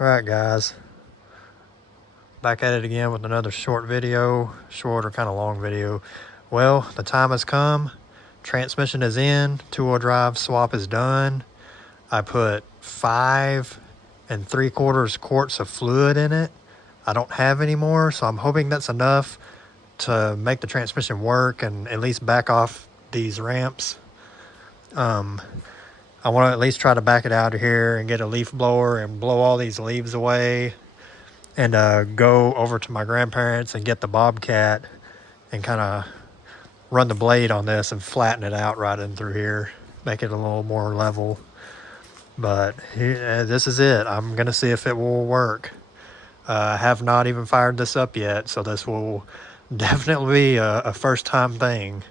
Alright guys, back at it again with another short video, short or kind of long video. Well, the time has come, transmission is in, two-wheel drive swap is done. I put 5 3/4 quarts of fluid in it. I don't have any more, so I'm hoping that's enough to make the transmission work and at least back off these ramps. I want to at least try to back it out of here and get a leaf blower and blow all these leaves away and go over to my grandparents and get the Bobcat and kind of run the blade on this and flatten it out right in through here, make it a little more level. But this is it. I'm going to see if it will work. I have not even fired this up yet, so this will definitely be a first time thing.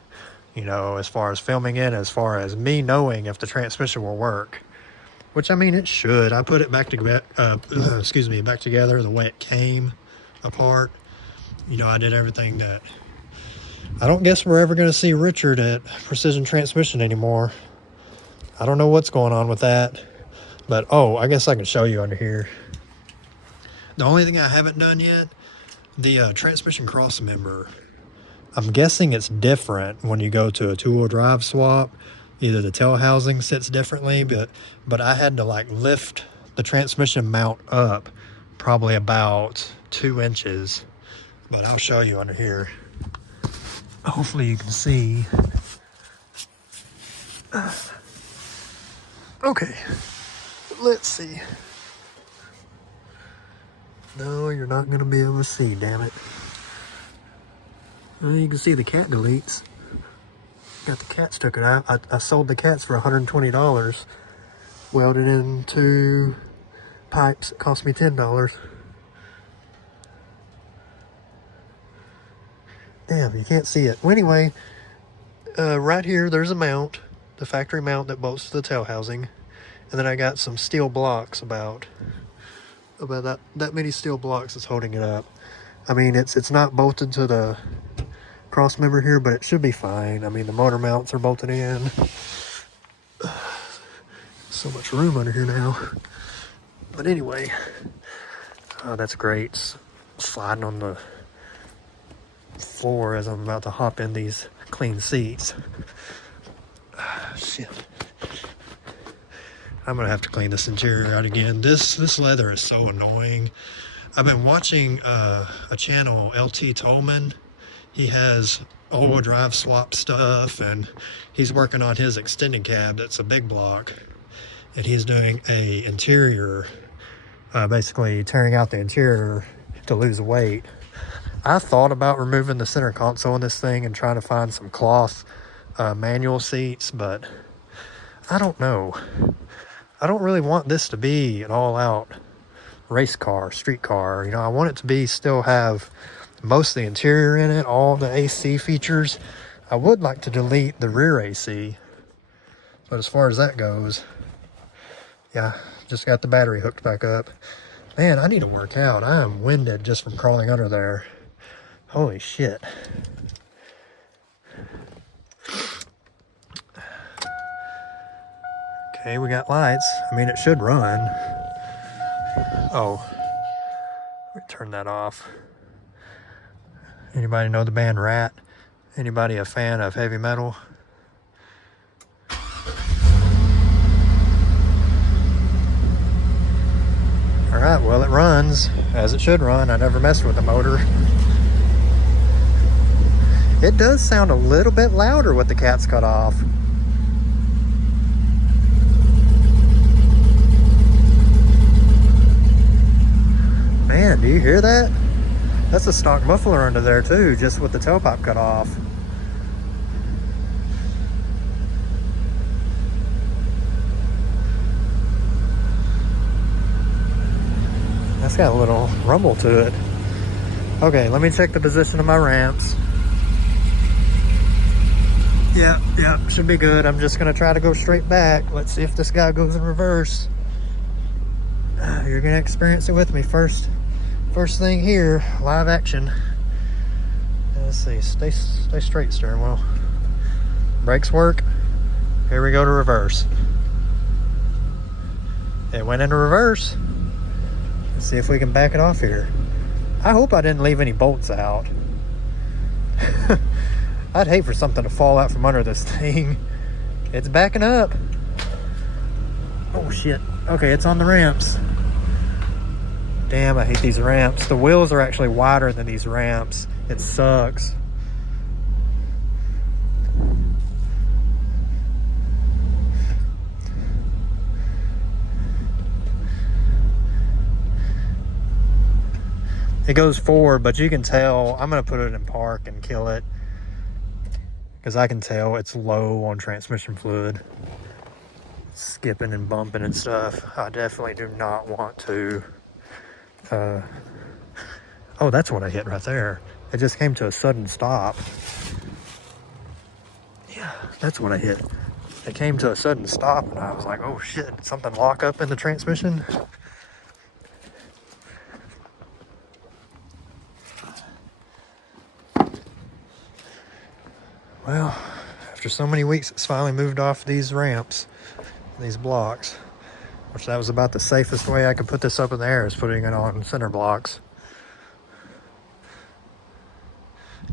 You know, as far as filming it, as far as me knowing if the transmission will work, which I mean it should. I put it back together, back together the way it came apart. You know, I did everything that. I don't guess we're ever going to see Richard at Precision Transmission anymore. I don't know what's going on with that, but oh, I guess I can show you under here. The only thing I haven't done yet, the transmission cross member. I'm guessing it's different when you go to a two-wheel drive swap. Either the tail housing sits differently, but I had to like lift the transmission mount up probably about 2 inches. But I'll show you under here. Hopefully you can see. Okay, let's see. No, you're not gonna be able to see, damn it. Well, you can see the cat deletes. Got the cats took it out. I sold the cats for $120. Welded in 2 pipes. It cost me $10. Damn, you can't see it. Well, anyway, right here there's a mount, the factory mount that bolts to the tail housing, and then I got some steel blocks about that many steel blocks is holding it up. I mean, it's not bolted to the cross member here, but it should be fine. I mean, the motor mounts are bolted in. So much room under here now. But anyway, that's great. Sliding on the floor as I'm about to hop in these clean seats. Shit. I'm gonna have to clean this interior out again. This leather is so annoying. I've been watching a channel, LT Tolman. He has all-wheel drive swap stuff, and he's working on his extended cab that's a big block, and he's doing a interior, basically tearing out the interior to lose weight. I thought about removing the center console in this thing and trying to find some cloth manual seats, but I don't know. I don't really want this to be an all-out race car, street car. You know, I want it to be still have most of the interior in it, all the AC features. I would like to delete the rear AC, but as far as that goes, yeah, just got the battery hooked back up. Man, I need to work out. I am winded just from crawling under there. Holy shit. Okay, we got lights. I mean, it should run. Oh, let me turn that off. Anybody know the band Rat? Anybody a fan of heavy metal? Alright, well it runs as it should run. I never messed with the motor. It does sound a little bit louder with the cats cut off. Man, do you hear that? That's a stock muffler under there too, just with the tailpipe cut off. That's got a little rumble to it. Okay, let me check the position of my ramps. Yeah, should be good. I'm just gonna try to go straight back. Let's see if this guy goes in reverse. You're gonna experience it with me first. First thing here, live action. Let's see, stay straight, steering wheel. Brakes work. Here we go to reverse. It went into reverse. See if we can back it off here. I hope I didn't leave any bolts out. I'd hate for something to fall out from under this thing. It's backing up. Oh shit. Okay, it's on the ramps. Damn, I hate these ramps. The wheels are actually wider than these ramps. It sucks. It goes forward, but you can tell, I'm gonna put it in park and kill it, because I can tell it's low on transmission fluid. Skipping and bumping and stuff. I definitely do not want to. Oh, that's what I hit right there. It just came to a sudden stop. Yeah, that's what I hit. It came to a sudden stop, and I was like, oh shit, did something lock up in the transmission? Well, after so many weeks, it's finally moved off these ramps, these blocks, which that was about the safest way I could put this up in the air, is putting it on center blocks.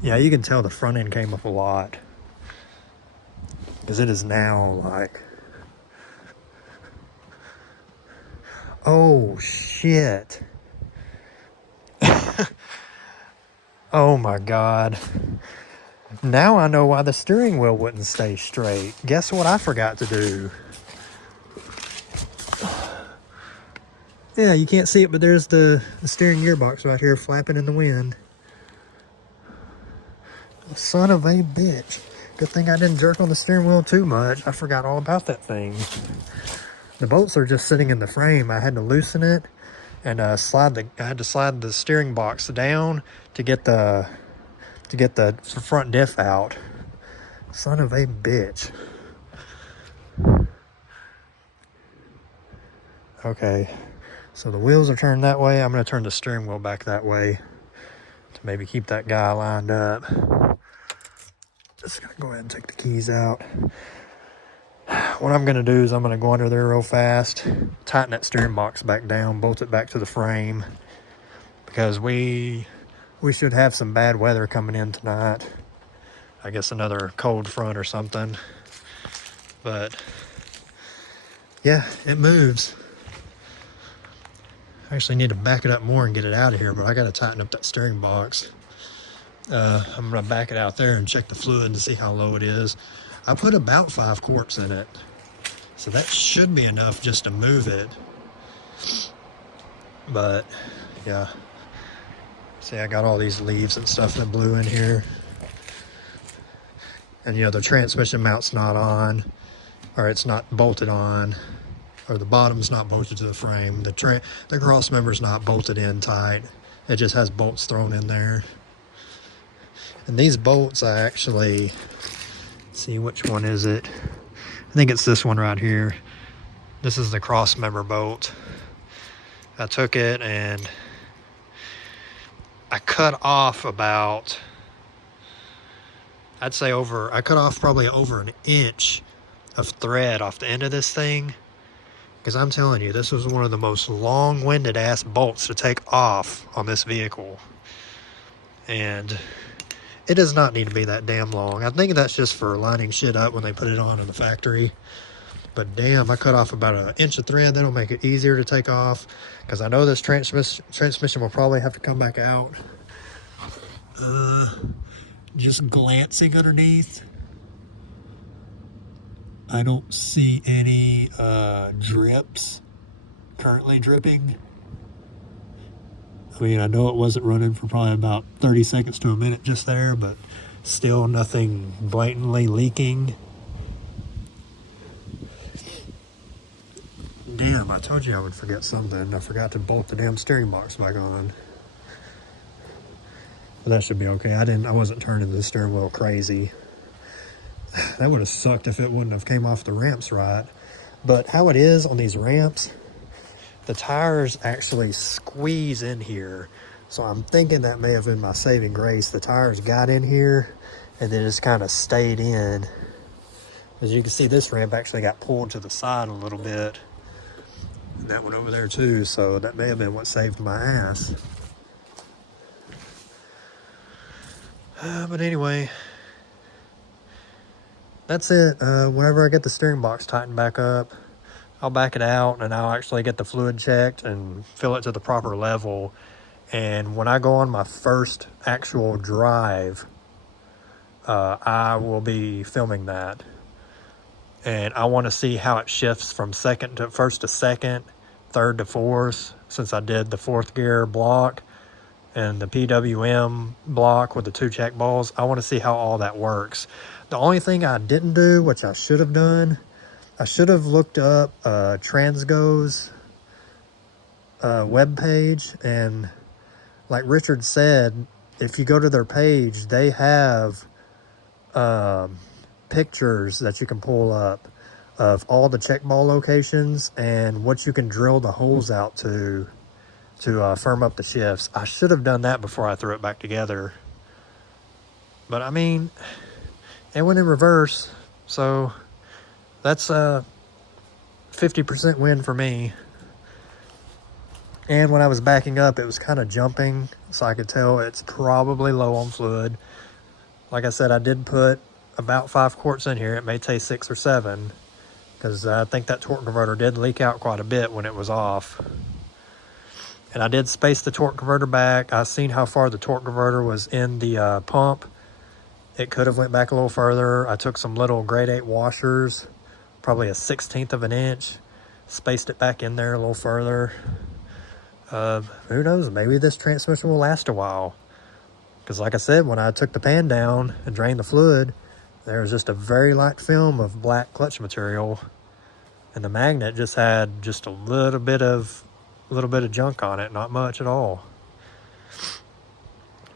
Yeah, you can tell the front end came up a lot, because it is now like, oh shit. Oh my God. Now I know why the steering wheel wouldn't stay straight. Guess what I forgot to do? Yeah, you can't see it, but there's the steering gearbox right here flapping in the wind. Son of a bitch. Good thing I didn't jerk on the steering wheel too much. I forgot all about that thing. The bolts are just sitting in the frame. I had to loosen it and I had to slide the steering box down to get the front diff out. Son of a bitch. Okay, so the wheels are turned that way. I'm going to turn the steering wheel back that way to maybe keep that guy lined up. Just going to go ahead and take the keys out. What I'm going to do is I'm going to go under there real fast, tighten that steering box back down, bolt it back to the frame, because we should have some bad weather coming in tonight. I guess another cold front or something. But yeah, it moves. I actually need to back it up more and get it out of here, but I got to tighten up that steering box. I'm going to back it out there and check the fluid to see how low it is. I put about 5 quarts in it, so that should be enough just to move it. But yeah, see, I got all these leaves and stuff that blew in here. And you know, the transmission mount's not on, or it's not bolted on, or the bottom's not bolted to the frame. The cross member's not bolted in tight. It just has bolts thrown in there. And these bolts, I actually, let's see, which one is it? I think it's this one right here. This is the cross member bolt. I took it and I cut off about, I cut off probably over an inch of thread off the end of this thing. Because I'm telling you, this was one of the most long-winded ass bolts to take off on this vehicle. And it does not need to be that damn long. I think that's just for lining shit up when they put it on in the factory. But damn, I cut off about an inch of thread. That'll make it easier to take off. Because I know this transmission will probably have to come back out. Just glancing underneath, I don't see any drips currently dripping. I mean, I know it wasn't running for probably about 30 seconds to a minute just there, but still nothing blatantly leaking. Damn, I told you I would forget something. I forgot to bolt the damn steering box back on. But that should be okay. I wasn't turning the steering wheel crazy. That would have sucked if it wouldn't have came off the ramps right. But how it is on these ramps, the tires actually squeeze in here. So I'm thinking that may have been my saving grace. The tires got in here and then just kind of stayed in. As you can see, this ramp actually got pulled to the side a little bit. And that one over there too, so that may have been what saved my ass. But anyway, that's it. Whenever I get the steering box tightened back up, I'll back it out and I'll actually get the fluid checked and fill it to the proper level. And when I go on my first actual drive, I will be filming that. And I want to see how it shifts from first to second, third to fourth, since I did the fourth gear block and the PWM block with the 2 check balls. I want to see how all that works. The only thing I didn't do, which I should have done, I should have looked up Transgo's webpage, and like Richard said, if you go to their page, they have pictures that you can pull up of all the check ball locations and what you can drill the holes out to firm up the shifts. I should have done that before I threw it back together. But I mean, it went in reverse, so that's a 50% win for me. And when I was backing up, it was kind of jumping, so I could tell it's probably low on fluid. Like I said, I did put about 5 quarts in here. It may take 6 or 7, because I think that torque converter did leak out quite a bit when it was off. And I did space the torque converter back. I seen how far the torque converter was in the pump. It could have went back a little further. I took some little grade 8 washers, probably a 1/16 of an inch, spaced it back in there a little further. Who knows, maybe this transmission will last a while. Because like I said, when I took the pan down and drained the fluid, there was just a very light film of black clutch material. And the magnet just had just a little bit of junk on it, not much at all.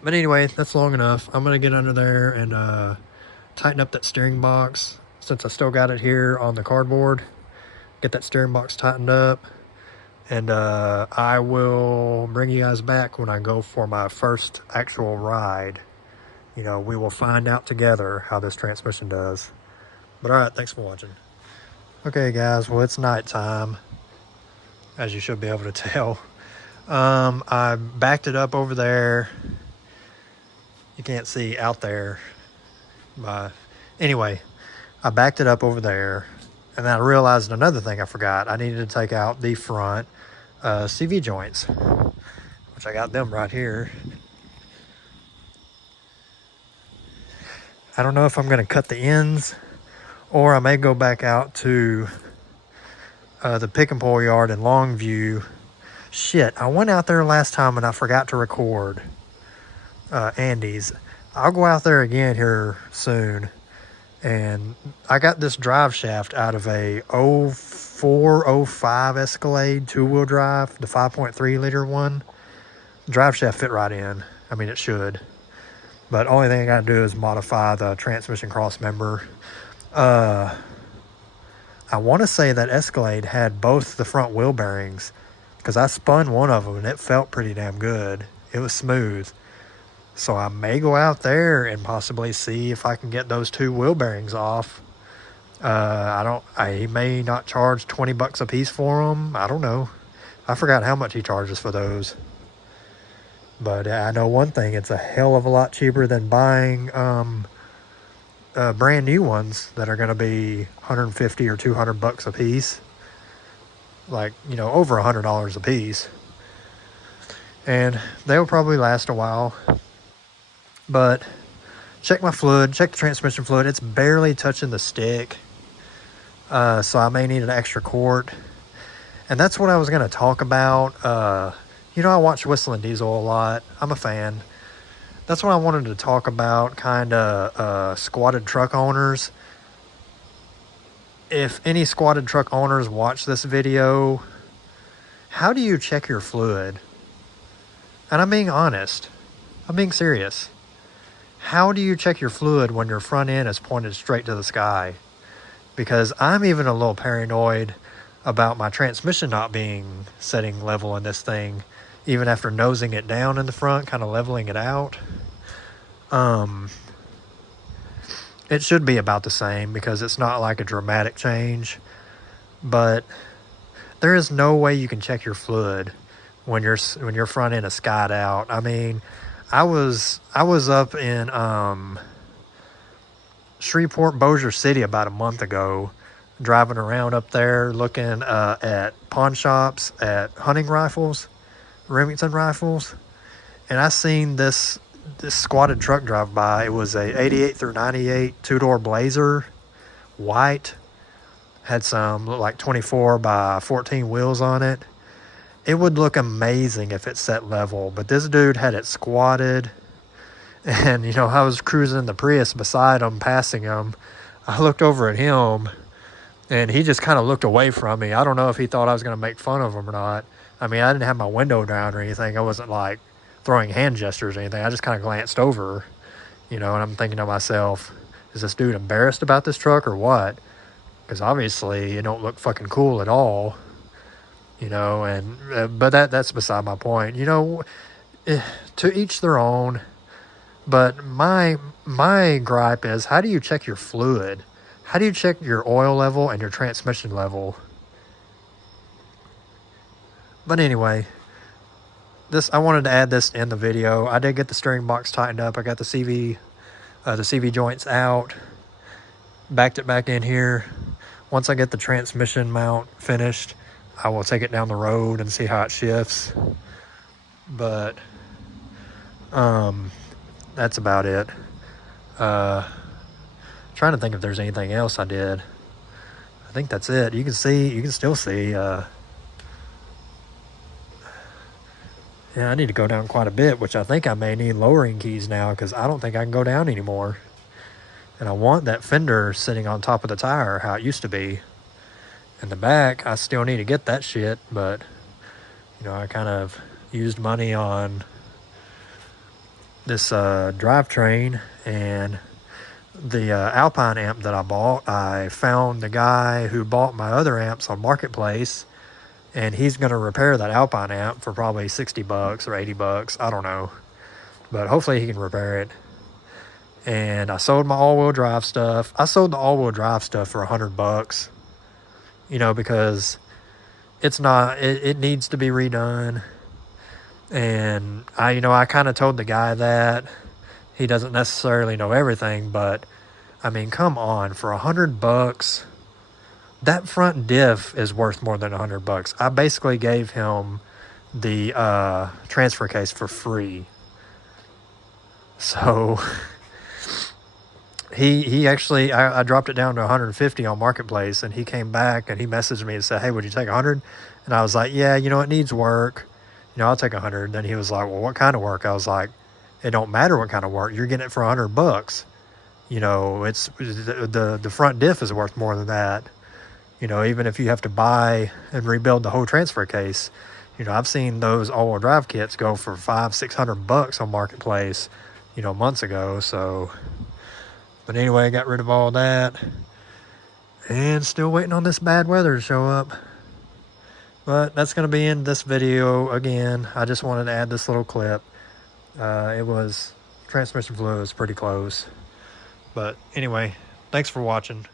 But anyway, that's long enough. I'm going to get under there and tighten up that steering box, since I still got it here on the cardboard. Get that steering box tightened up. And I will bring you guys back when I go for my first actual ride. You know, we will find out together how this transmission does. But all right, thanks for watching. Okay, guys, well, it's nighttime, as you should be able to tell. I backed it up over there. You can't see out there. Anyway, I backed it up over there, and then I realized another thing I forgot. I needed to take out the front CV joints, which I got them right here. I don't know if I'm going to cut the ends, or I may go back out to the pick and pull yard in Longview. Shit, I went out there last time and I forgot to record Andy's. I'll go out there again here soon. And I got this drive shaft out of a 0405 Escalade 2-wheel drive, the 5.3 liter one. Drive shaft fit right in. I mean, it should. But only thing I gotta do is modify the transmission cross member. I want to say that Escalade had both the front wheel bearings, because I spun one of them and it felt pretty damn good. It was smooth. So I may go out there and possibly see if I can get those 2 wheel bearings off. He may not charge 20 bucks a piece for them. I don't know. I forgot how much he charges for those. But I know one thing, it's a hell of a lot cheaper than buying brand new ones that are going to be 150 or 200 bucks a piece. Like, you know, over $100 a piece. And they'll probably last a while. But check my fluid, check the transmission fluid. It's barely touching the stick. So I may need an extra quart. And that's what I was going to talk about. You know, I watch Whistling Diesel a lot. I'm a fan. That's what I wanted to talk about, kind of squatted truck owners. If any squatted truck owners watch this video, how do you check your fluid? And I'm being honest. I'm being serious. How do you check your fluid when your front end is pointed straight to the sky? Because I'm even a little paranoid about my transmission not being setting level in this thing, even after nosing it down in the front, kind of leveling it out. It should be about the same because it's not like a dramatic change, but there is no way you can check your fluid when your front end is skied out. I mean, I was up in Shreveport, Bossier City about a month ago, driving around up there looking at pawn shops at hunting rifles, Remington rifles, and I seen this squatted truck drive by. It was a 88 through 98 two-door Blazer, white, had some like 24 by 14 wheels on it. It would look amazing if it set level, but this dude had it squatted. And, you know, I was cruising the Prius beside him, passing him. I looked over at him, and he just kind of looked away from me. I don't know if he thought I was going to make fun of him or not. I mean, I didn't have my window down or anything. I wasn't, like, throwing hand gestures or anything. I just kind of glanced over, you know, and I'm thinking to myself, is this dude embarrassed about this truck or what? Because obviously it don't look fucking cool at all, you know, and but that's beside my point. You know, to each their own. But my gripe is, how do you check your fluid? How do you check your oil level and your transmission level? But anyway, I wanted to add this in the video. I did get the steering box tightened up. I got the CV joints out, backed it back in here. Once I get the transmission mount finished, I will take it down the road and see how it shifts. But that's about it. Trying to think if there's anything else I did. I think that's it. You can still see, yeah, I need to go down quite a bit, which I think I may need lowering keys now, because I don't think I can go down anymore. And I want that fender sitting on top of the tire, how it used to be. In the back, I still need to get that shit, but, you know, I kind of used money on this drivetrain and the Alpine amp that I bought. I found the guy who bought my other amps on Marketplace, and he's going to repair that Alpine amp for probably 60 bucks or 80 bucks. I don't know, but hopefully he can repair it. And I sold my all-wheel drive stuff. I sold the all-wheel drive stuff for 100 bucks, you know, because it's not, it needs to be redone. And I kind of told the guy that he doesn't necessarily know everything, but I mean, come on, for 100 bucks, that front diff is worth more than 100 bucks. I basically gave him the transfer case for free. So he actually, I dropped it down to 150 on Marketplace, and he came back and he messaged me and said, hey, would you take 100? And I was like, yeah, you know, it needs work. You know, I'll take 100. Then he was like, well, what kind of work? I was like, it don't matter what kind of work. You're getting it for 100 bucks. You know, it's the front diff is worth more than that. You know, even if you have to buy and rebuild the whole transfer case. You know, I've seen those all-wheel drive kits go for $500-600 bucks on Marketplace, you know, months ago. So, but anyway, I got rid of all that, and still waiting on this bad weather to show up. But that's going to be in this video again. I just wanted to add this little clip. It was, transmission fluid was pretty close. But anyway, thanks for watching.